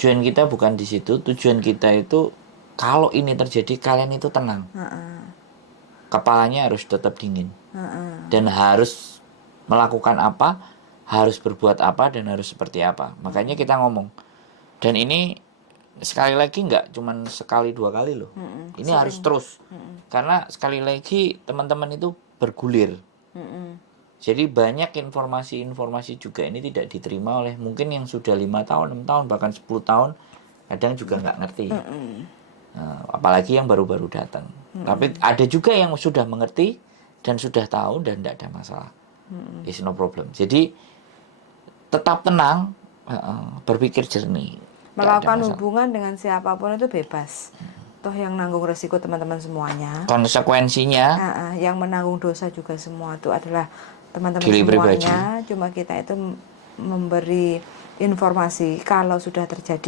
Tujuan kita bukan di situ. Tujuan kita itu kalau ini terjadi kalian itu tenang. Kepalanya harus tetap dingin. Dan harus melakukan apa, harus berbuat apa, dan harus seperti apa. Makanya kita ngomong. Dan ini sekali lagi nggak cuman sekali dua kali loh. Ini harus terus. Karena sekali lagi teman-teman itu bergulir. Jadi banyak informasi-informasi juga ini tidak diterima oleh mungkin yang sudah 5 tahun, 6 tahun, bahkan 10 tahun. Kadang juga nggak ngerti. Nah, apalagi yang baru-baru datang. Tapi ada juga yang sudah mengerti dan sudah tahu dan tidak ada masalah. It's no problem. Jadi tetap tenang, berpikir jernih. Melakukan hubungan dengan siapapun itu bebas. Toh yang nanggung resiko teman-teman semuanya. Konsekuensinya yang menanggung dosa juga semua itu adalah teman-teman diri semuanya. pribadi. Cuma kita itu memberi informasi kalau sudah terjadi